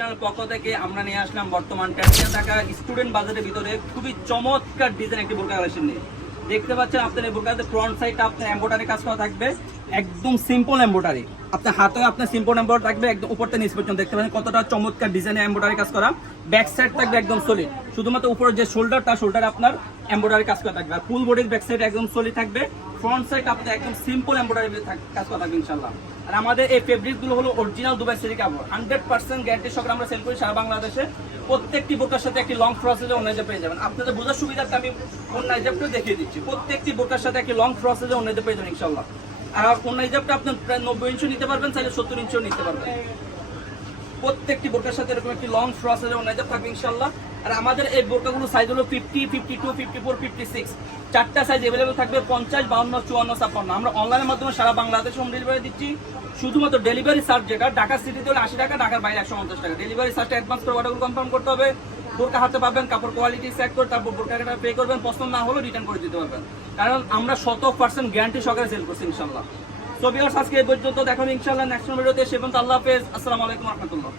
Channel পক্ষ থেকে আমরা নিয়ে আসলাম বর্তমান ট্যান্ডিয়া থাকা স্টুডেন্ট বাজারের ভিতরে খুবই চমৎকার ডিজাইন একটি বোরকা কালেকশন নিয়ে। দেখতে পাচ্ছেন আপনার এই বোরকাতে ফ্রন্ট সাইডটা আপনার এম্বোটারি কাজ করা থাকবে। একদম সিম্পল এম্বোটারি আপনার হাতেও আপনার সিম্পল এম্বোটারি থাকবে, একদম উপর থেকে নিচ পর্যন্ত দেখতে পাচ্ছেন কতটা চমৎকার ডিজাইনে এম্বোটারি কাজ করা। ব্যাক সাইড থাকবে একদম সলিড শুধুমাত্র উপরে যে শোল্ডার তার শোল্ডারে আপনার এম্বোটারি কাজ করা থাকবে। আর ফুল বডির ব্যাক সাইড একদম সলিড থাকবে। ফ্রন্ট সাইড আপনার একদম সিম্পল এম্বোটারি কাজ করা থাকবে ইনশাল্লাহ আর আমাদের এই ফেব্রিকগুলো হলো অরিজিনাল দুবাই সেরি কাপড় হান্ড্রেড পার্সেন্ট গ্যারান্টি সহকারে আমরা সেল করি সারা বাংলাদেশে। প্রত্যেকটি বোরকার সাথে একটি লং প্রসেসে অন্য পেয়ে যাবেন। আপনাদের বোঝার সুবিধাটা আমি অন্য দেখিয়ে দিচ্ছি। প্রত্যেকটি বোরকার সাথে একটি লং প্রসেসে অন্য পেয়ে যাবেন ইনশাল্লাহ আর অন্য হিজাবটা আপনার প্রায় নব্বই ইঞ্চি নিতে পারবেন, চাইলে সত্তর ইঞ্চিও নিতে পারবেন। প্রত্যেকটি বোরকার সাথে এরকম একটি লং ফ্রসের ওনাইজাব থাকবে ইনশাল্লাহ আর আমাদের এই বোরকাগুলো সাইজ হলো fifty fifty two fifty four fifty six চারটা সাইজ অ্যাভেলেবল থাকবে, পঞ্চাশ, বাউন্ন, চুয়ান্ন, ছাপ্পান্ন। আমরা অনলাইনের মাধ্যমে সারা বাংলাদেশ হোম ডেলিভারি দিচ্ছি। শুধুমাত্র ডেলিভারি চার্জ যেটা, ঢাকা সিটিতে হলে আশি টাকা, ঢাকার বাইরে একশো পঞ্চাশ টাকা। ডেলিভারি চার্জটা অ্যাডভান্স করে অর্ডারগুলো কনফার্ম করতে হবে। বোরকা হাতে পাবেন, কাপড় কোয়ালিটি চেক করে তারপর বোরকাটা পে করবেন, পছন্দ না হলেও রিটার্ন করে দিতে পারবেন। কারণ আমরা শত পার্সেন্ট গ্যারান্টি সহকারে সেল করছি ইনশাল্লাহ তো আজকে এই পর্যন্ত দেখেন ইনশাল্লাহ নেক্সট ভিডিওতে সে পর্যন্ত আল্লাহ হাফেজ, আসসালামু আলাইকুম রহমতুল্লাহ।